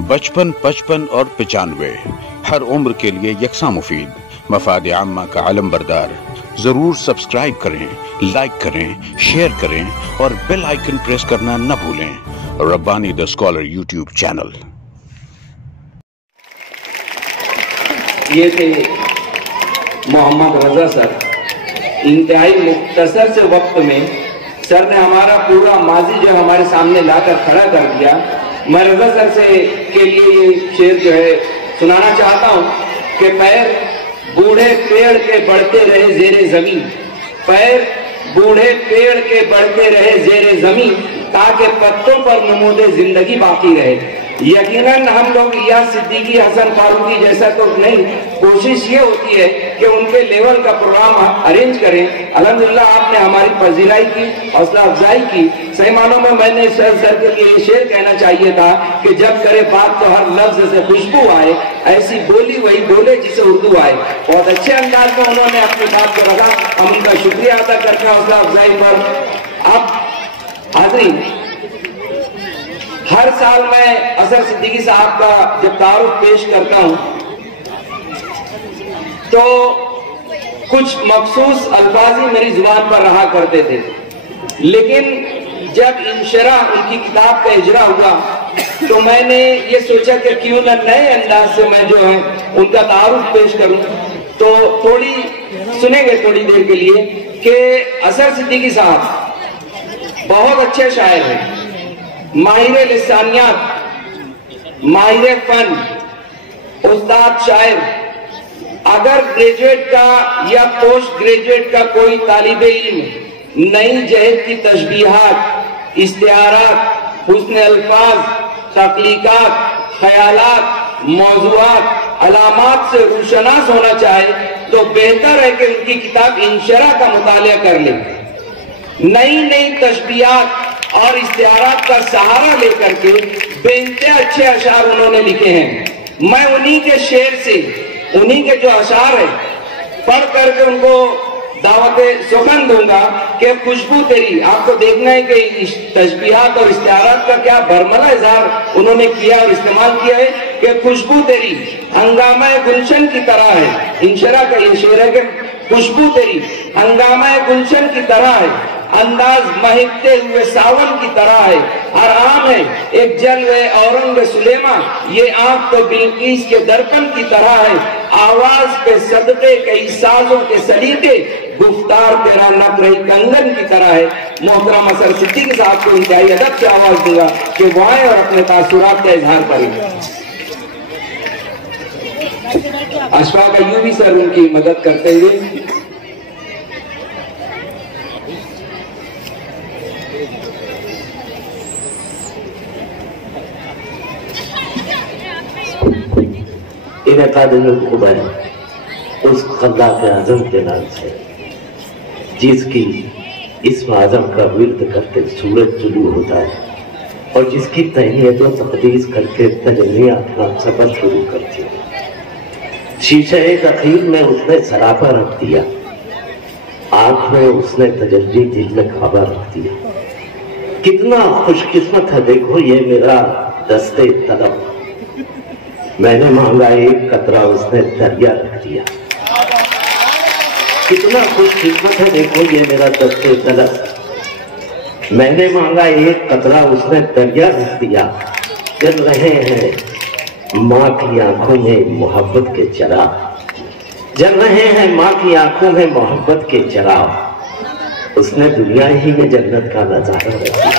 55, 55 और 95 हर उम्र के लिए यकसा मुफीद, मफाद आम्मा का अलम बरदार। जरूर सब्सक्राइब करें, लाइक करें, शेयर करें और बेल आइकन प्रेस करना न भूलें। Rabbani the scholar YouTube channel. ये थे मोहम्मद रजा सर। इंतहाई मुख्तसर से वक्त में सर ने हमारा पूरा माजी जो हमारे सामने लाकर खड़ा कर दिया। मैं रजा सर से के लिए ये शेर जो है सुनाना चाहता हूँ कि पैर बूढ़े पेड़ के बढ़ते रहे जेरे जमीन, पैर बूढ़े पेड़ के बढ़ते रहे जेरे जमीन, ताकि पत्तों पर नमूदे जिंदगी बाकी रहे। यकीनन हम लोग इलियास सिद्दीकी, हसन फारूकी जैसा तो नहीं, कोशिश ये होती है कि उनके लेवल का प्रोग्राम अरेंज करें। अल्हम्दुलिल्लाह आपने हमारी पजीराई की, हौसला अफजाई की। सही मानों में मैंने सर के लिए ये शेर कहना चाहिए था कि जब करे बात तो हर लफ्ज से खुशबू आए, ऐसी बोली वही बोले जिसे उर्दू आए। बहुत अच्छे अंदाज में उन्होंने अपनी बात को रखा, हम उनका शुक्रिया अदा करते हैं हौसला अफजाई पर। अब हाज़रीन, हर साल मैं असर सिद्दीकी साहब का जब तारुफ पेश करता हूं तो कुछ मखसूस अल्फाज ही मेरी जुबान पर रहा करते थे, लेकिन जब इंशरा उनकी किताब का इजरा हुआ तो मैंने ये सोचा कि क्यों न नए अंदाज से मैं जो है उनका तारुफ पेश करूं। तो थोड़ी सुनेंगे थोड़ी देर के लिए कि असर सिद्दीकी साहब बहुत अच्छे शायर हैं, माहिर लिसानियात, माहिर फन, उस्ताद शायर। अगर ग्रेजुएट का या पोस्ट ग्रेजुएट का कोई तालिब इल्म नई जहद की तशबीहात, इस्तिआरात, हुस्न अल्फाज, तख्लीकात, ख्यालात, मौज़ूआत, अलामात से रूशनास होना चाहे तो बेहतर है कि उनकी किताब इंशरा का मुतालिया कर ले। नई नई तशबीहात और इस्तिआरात का सहारा लेकर के बेइंतहा अच्छे अशार उन्होंने लिखे हैं। मैं उन्हीं के शेर से, उन्हीं के जो अशार है पढ़ करके उनको दावत सुखन दूंगा कि खुशबू तेरी। आपको देखना है कि तशबीहात और इस्तिआरात का क्या बरमला इज़हार उन्होंने किया और इस्तेमाल किया है कि खुशबू तेरी हंगामा गुलशन की तरह है। इंशरा का ये शेर है कि खुशबू तेरी हंगामा गुलशन की तरह है, अंदाज महकते हुए सावन की तरह है, आराम है एक जलवे औरंग सुलेमा, ये आंख तो बिल्कीस के दर्पण की तरह है, आवाज पे सदके कई साजों के सलीके, गुफ्तार तेरा नकरे कंगन की तरह है। मोहतरम असर सिद्दीकी साहब को इंतहाई अदब से आवाज दूंगा कि वो आए और अपने तासुरात का इजहार करें। अशफाक अय्यूबी सर उनकी मदद करते हुए। इनकादिल उस खल्लाक़ आज़म के नाम से जिसकी इस्म आज़म का विर्द करके सूरज तुलू होता है और जिसकी तहनीयत व तक़दीस करके तजल्लियाँ अपना सफर शुरू करती है। शीशे तख़ीर में उसने सरापा रख दिया, आँख में उसने तजल्ली, दिल में खाबा रख दिया। कितना खुशकिस्मत है देखो ये मेरा दस्ते तलब, मैंने मांगा एक कतरा उसने दरिया रख दिया। कितना खुशकिस्मत है देखो ये मेरा दस्ते तलब, मैंने मांगा एक कतरा उसने दरिया रख दिया। जल रहे हैं माँ की आंखों में मोहब्बत के चराग, जल रहे हैं माँ की आंखों में मोहब्बत के चराग, उसने दुनिया ही में जन्नत का नजारा रख दिया।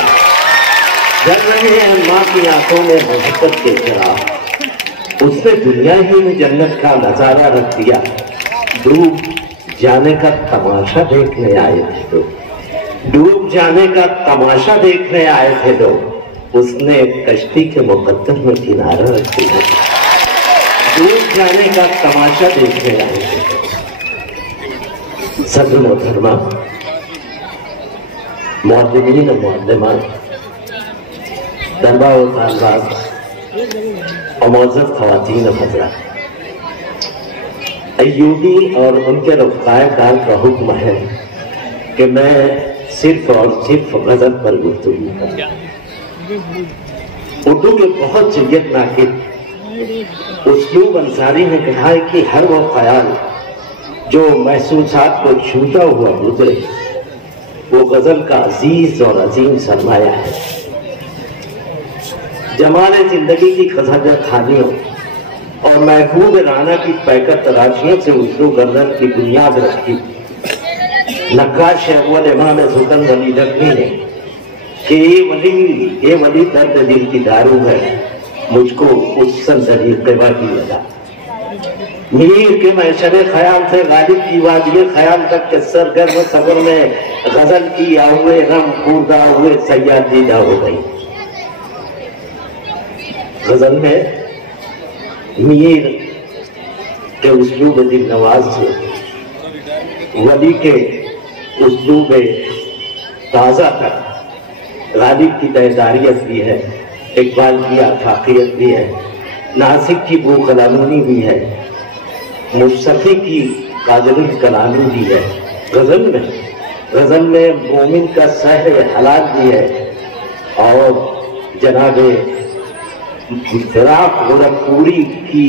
जल रहे हैं माँ की आंखों में मोहब्बत के चराग, उसने दुनिया ही में जन्नत का नजारा रख दिया। डूब जाने का तमाशा देखने आए थे लोग, डूब जाने का तमाशा देखने आए थे लोग, उसने कश्ती के मुकद्दर में किनारा रख दिया। डूब जाने का तमाशा देखने आए थे। सदर मोहतरमा, मुअल्लिमीन और मुअल्लिमात, तलबा व तालिबात और मुअज़्ज़ज़ ख़वातीन और हज़रात, अय्यूबी और उनके रफ़क़ाए कार का हुक्म है कि मैं सिर्फ और सिर्फ गज़ल पर गुफ्तगू करूं। اردو کے بہت جید ناقد اسلوب انصاری نے کہا ہے کہ ہر وہ خیال جو محسوسات کو چھوتا ہوا گزرے وہ غزل کا عزیز اور عظیم سرمایہ ہے۔ جمال زندگی کی خزانہ خانیوں اور محبوب رانا کی پیکر تراشیوں سے اردو غزل کی بنیاد رکھی نقاش اول امام سلطان ولی لکھنوی نے کہ یہ ولی درد دل کی دارو ہے، مجھ کو اس سندری قبا کی لگا۔ میر کے محشر خیال سے غالب کی وادی خیال تک کے سرگرم صبر میں غزل کی آہوے رم خوردہ ہوئے سیاد دیدہ ہو گئی۔ غزل میں میر کے اسلوب دل نواز سے ولی کے اسلوب تازہ تک غالب کی تہداریت بھی ہے، اقبال کی آفاقیت بھی ہے، ناسک کی بو قلانونی بھی ہے، مشتفی کی قادر الکلانی بھی ہے۔ غزل میں مومن کا سحر حلال بھی ہے اور جناب فراق گورکھپوری کی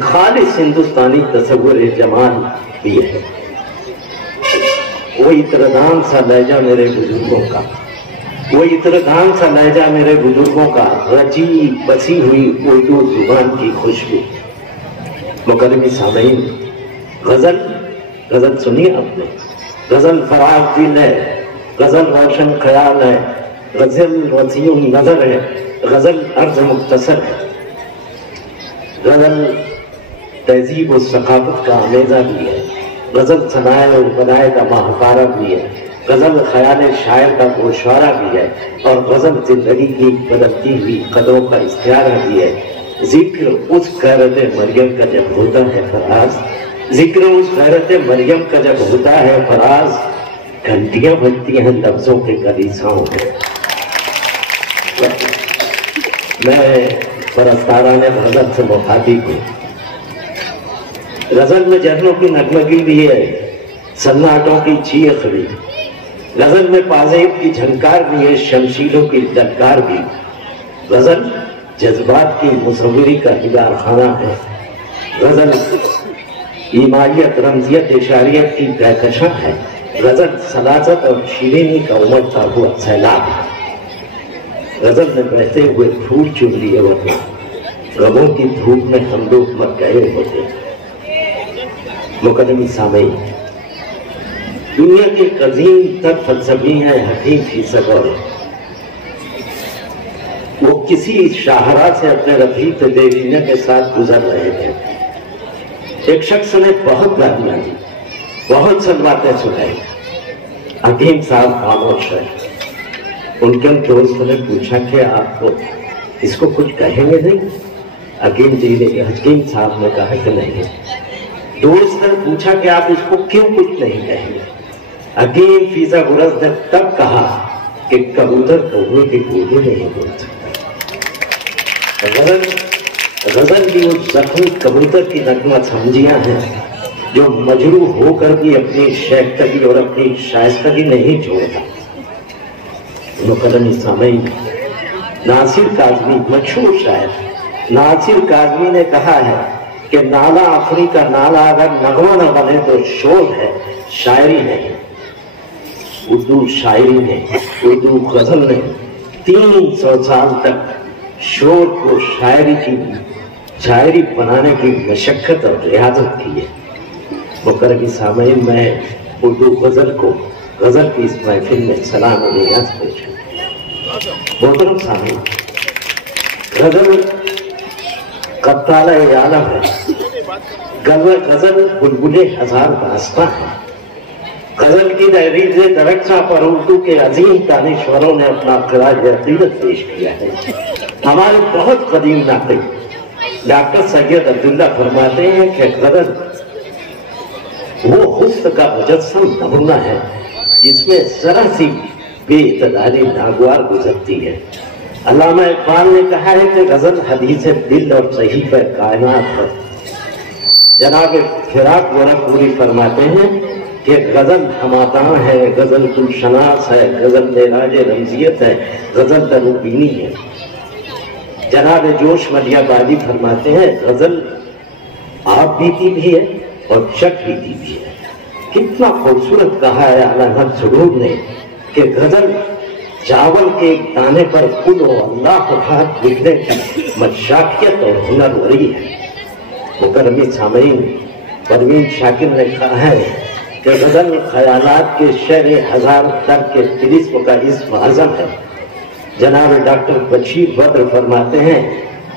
خالص ہندوستانی تصور جمال بھی ہے۔ وہ اطردان سا لہجہ میرے بزرگوں کا، وہ اطردان سا لہجہ میرے بزرگوں کا، رچی بسی ہوئی اردو زبان کی خوشبو۔ مکرمی سامعین، غزل سنیے آپ نے، غزل فراغ دل ہے، غزل روشن خیال ہے، غزل وسیع نظر ہے، غزل عرض مختصر ہے، غزل تہذیب و ثقافت کا آمیزہ بھی ہے، غزل ثنائے اور بنائے کا ماہوارہ بھی ہے، غزل خیال شاعر کا گوشوارہ بھی ہے، اور غزل زندگی کی بدلتی ہوئی قدروں کا استعارہ بھی ہے۔ ذکر اس غیرت مریم کا جب ہوتا ہے فراز، ذکر اس غیرت مریم کا جب ہوتا ہے فراز، گھنٹیاں بجتی ہیں لفظوں کے کلیساؤں میں۔ میں پرستاران غزل سے مخاطب ہوں۔ غزل میں جھرنوں کی نغمگی بھی ہے، سناٹوں کی چیخ بھی، غزل میں پازیب کی جھنکار بھی ہے، شمشیروں کی للکار بھی۔ غزل جذبات کی مصوری کا ہدار خانہ ہے، غزل ایماریت رمزیت اشاریت کی کہکشاں ہے، غزل سلاست اور شیرینی کا امڑتا ہوا سیلاب ہے۔ غزل میں بہتے ہوئے پھول چن لیے ورنہ غموں کی دھوپ میں ہم لوگ مر گئے ہوتے۔ مقدمی سامعین، دنیا کے عظیم تر فلسفی ہیں حکیم فیصد اور وہ کسی شاہراہ سے اپنے رفیق دیوینہ کے ساتھ گزر رہے تھے۔ ایک شخص نے بہت گالیاں دی، بہت سلواتیں سنائی۔ حکیم صاحب خاموش ہے۔ ان کے دوست نے پوچھا کہ آپ اس کو کچھ کہیں گے نہیں؟ حکیم صاحب نے کہا کہ نہیں۔ دوست نے پوچھا کہ آپ اس کو کیوں کچھ نہیں کہیں گے؟ حکیم فیضا گرز نے تب کہا کہ کبوتر کوے کی بولی نہیں بول سکتا۔ غزل کی وہ زخمی کبوتر کی نغمہ سمجھیاں ہیں جو مجروح ہو کر بھی اپنی شیختگی اور اپنی شائستگی نہیں چھوڑتا۔ مکرمی سامعین، ناصر کاظمی مشہور شاعر ناصر کاظمی نے کہا ہے کہ نالا آخری کا نالا اگر نغمہ نہ بنے تو شور ہے، شاعری نہیں۔ اردو شاعری نے، اردو غزل نے 300 سال تک شور کو شاعری بنانے کی مشقت اور ریاضت کی ہے۔ مکرمی سامعین، میں اردو غزل کی اس محفل میں سلام و نیاز پیش کروں۔ محترم سامعین، غزل قطالہ عالم ہے، غزل بلبلے ہزار داستاں ہے۔ غزل کی دہلیز درخشاں پر اردو کے عظیم دانشوروں نے اپنا خراج عقیدت پیش کیا ہے۔ ہمارے بہت قدیم ناطق ڈاکٹر سید عبداللہ فرماتے ہیں کہ غزل وہ حسن کا مجسم نمونہ ہے جس میں ذرا سی بے اعتدالی ناگوار گزرتی ہے۔ علامہ اقبال نے کہا ہے کہ غزل حدیث دل اور صحیفہ کائنات ہے۔ جناب فراق گورکھپوری فرماتے ہیں کہ غزل ہماتاں ہے، غزل گلشناس ہے، غزل معراج رمزیت ہے، غزل دروبینی ہے۔ जनाब जोश मलियाबादी फरमाते हैं गजल आप बीती भी है और शक बीती भी है। कितना खूबसूरत कहा है अल्लाह सुरूर ने कि गजल चावल के एक दाने पर कुल अल्लाह हाथ लिखने की मशाकियत और हुनर वरी है। मुकर्रमी सामीन परवीन शाकिर ने कहा है कि गजल ख्यालात के शहर हजार तर के तिलिस्म का इस्म आजम है। जनाब डॉक्टर बशीर बद्र फरमाते हैं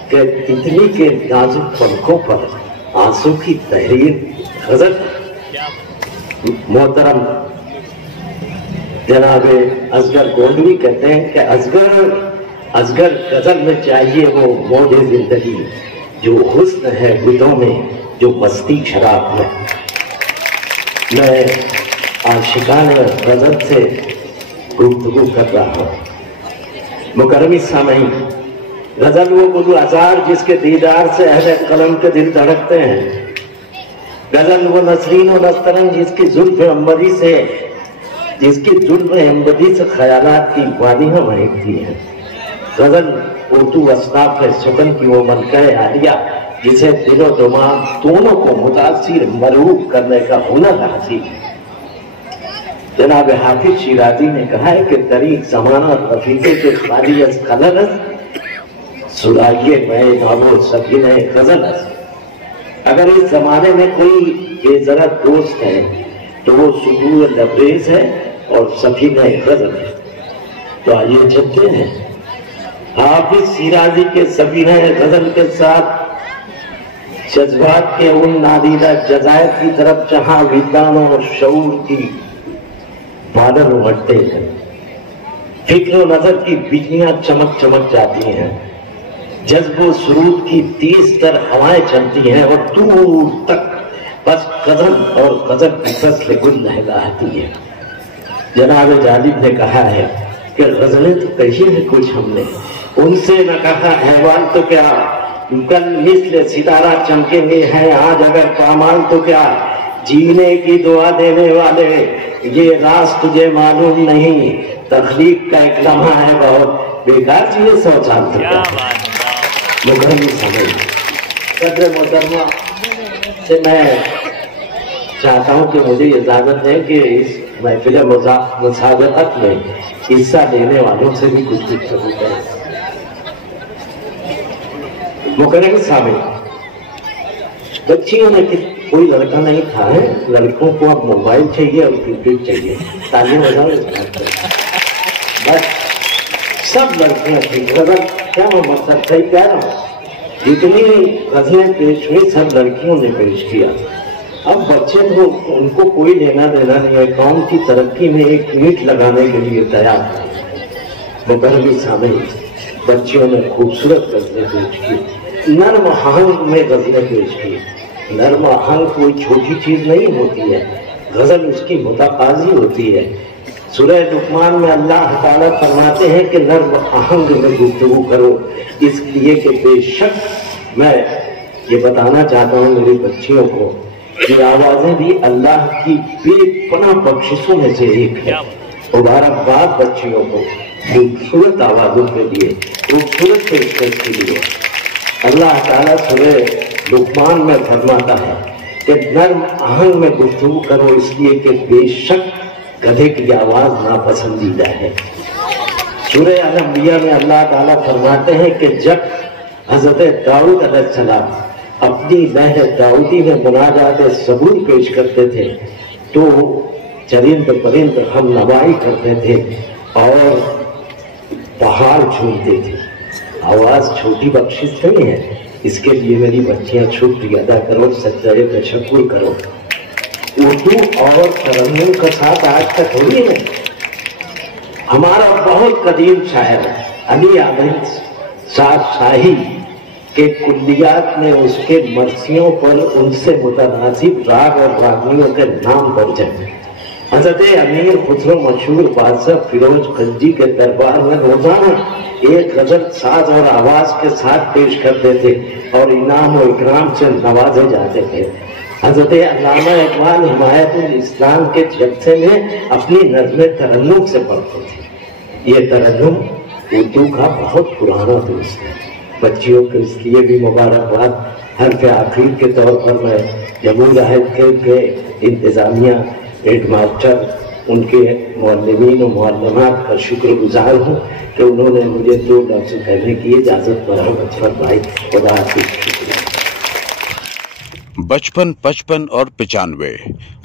कि तितली के नाजुक पंखों पर आंसू की तहरीर गजल। मोहतरम जनाब असगर गोंडवी कहते हैं कि असगर गजल में चाहिए वो मौजे जिंदगी जो हुस्न है गुदों में, जो मस्ती शराब में। मैं आशिकाने गजल से गुफ्तगू कर रहा हूँ। मुकर्रमी सामीन, गजल वो गुलजार जिसके दीदार से अहले कलम के दिल धड़कते हैं। गजल वो नसरीन और नस्तरंग जिसकी जुल्फ़ अंबरी से ख्यालात की वादियां महकती हैं। गजल उर्दू असनाफ सुकन की वो मलका आलिया जिसे दिलो दिमाग दोनों को मुतासिर मरूब करने का हुनर हासिल है। जनाब हाफिज शिराजी ने कहा है कि तरीक जमाना रफीके के खाली कलर सुराइये नए नामो सभी नए गजल। अगर इस जमाने में कोई बेजरा दोस्त है तो वो सुदूर लबरेज है और सभी नए गजल है। तो आइए चलते हैं हाफिज शिराजी के सभी नए गजल के साथ जज्बात के उन नादीदा जजायर की तरफ जहां विद्वानों और शऊर की बादल उमड़ते हैं। फिक्र नजर की बिजलियां चमक चमक जाती हैं। जज्बो सुरूद की तेज तर हवाएं चलती हैं और दूर तक बस गजल और गजल की फसल गुल लहलाती है। जनाब जालिब ने कहा है कि गजलें तो कही है कुछ हमने, उनसे न कहा हैवान तो क्या, कल मिस्ल सितारा चमकेंगे हैं आज अगर पामाल तो क्या। जीने की दुआ देने वाले ये राज तुझे मालूम नहीं, तखलीक का एक लम्हा है बहुत बेकार जिए 100 साल तक। मुकर्रमी सामीन, कद्र मोहतरमा से मैं चाहता हूँ कि मुझे इजाजत है कि इस महफिल मुसाबकत में हिस्सा लेने वालों से भी कुछ गुफ्तगू करें। मुकर्रमी सामीन, बच्चियों ने कोई लड़का नहीं था है, लड़कों को अब मोबाइल चाहिए और क्रिकेट चाहिए, तालियां बजाओ बस। सब लड़कियां थी गजल, क्या मैं मकसद सही कह रहा हूँ, जितनी गजलें पेश हुई सब लड़कियों ने पेश किया। अब बच्चे तो उनको कोई लेना देना नहीं है, कौम की तरक्की में एक ईंट लगाने के लिए तैयार है। मुकर्रमी सामीन, बच्चियों ने खूबसूरत गजलें पेश की, नर्म आहंग में गजलें पेश की। नर्म आहंग कोई छोटी चीज नहीं होती है, गजल उसकी मुताकाजी होती है। सूरह लुकमान में अल्लाह ताला फरमाते हैं कि नर्म आहंग में गुफ्तगू करो, इसलिए कि बेशक मैं ये बताना चाहता हूँ मेरी बच्चियों को कि आवाजें भी अल्लाह की बेपनाह बख्शिशों में से एक है। मुबारकबाद बच्चियों को खूबसूरत आवाजों के लिए, खूबसूरत पेशकश के लिए। अल्लाह ताला सूरह लुकमान में फरमाता है कि नर्म आहंग में गुफ्तगू करो, इसलिए कि बेशक गधे की आवाज नापसंदीदा है। सूरह अल-अंबिया में अल्लाह ताला फरमाते हैं कि जब हजरत दाऊद अलैहिस्सलाम अपनी लहर दाऊदी में मुनाजात सबूर पेश करते थे तो चरिंद परिंद हम नवाई करते थे और पहाड़ झूमते थे। आवाज छोटी बख्शिश नहीं है, इसके लिए मेरी बच्चियां शुक्रिया अदा करो, सच्चाई तशक्कुर करो। उर्दू और तरन्नुम का साथ आज का थोड़ी है। हमारा बहुत कदीम शायर अली आमिर शाही के कुल्लियात में उसके मर्सियों पर उनसे मुतनासिब राग और रागनियों के नाम दर्ज हैं। हजरत अमीर खुसरो मशहूर बादशाह फिरोज खलजी के दरबार में रोजाना एक गजल साज और आवाज के साथ पेश करते थे और इनाम और इकराम से नवाजे जाते थे। हजरत अल्लामा इकबाल हिमायतुल इस्लाम के जलसे में अपनी नज़्म तरन्नुम से पढ़ते थे। ये तरन्नुम उर्दू का बहुत पुराना दोस्त है। बच्चियों को इसलिए भी मुबारकबाद। हर्फ आखिर के तौर पर मैं जमूर अहद के इंतज़ामिया, हेड मास्टर, उनके मुअल्लिमीन और मुअल्लिमात का शुक्रगुजार हूँ कि उन्होंने मुझे 2 लफ्ज़ कहने की इजाज़त फरमाई। खुदा हाफ़िज़। बचपन, 55 और 95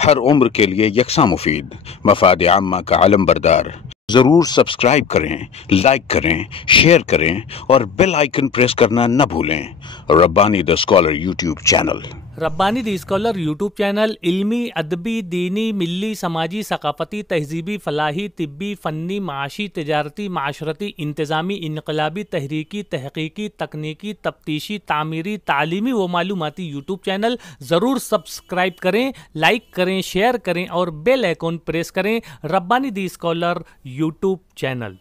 हर उम्र के लिए यकसा मुफीद, मफाद आम्मा का अलम बरदार। जरूर सब्सक्राइब करें, लाइक करें, शेयर करें और बेल आइकन प्रेस करना न भूलें। Rabbani the scholar YouTube channel. Rabbani the scholar YouTube channel इल्मी, अदबी, दीनी, मिली, समाजी, सकाफती, तहजीबी, फलाही, तिब्बी, फ़न्नी, माशी, तिजारती, माशरती, इंतज़ामी, इनकलाबी, तहरीकी, तहकीकी, तकनीकी, तफ्तीशी, तामीरी, तालीमी व मालूमाती यूट्यूब चैनल। ज़रूर सब्सक्राइब करें, लाइक करें, शेयर करें और बेल आइकन प्रेस करें। Rabbani the scholar YouTube channel.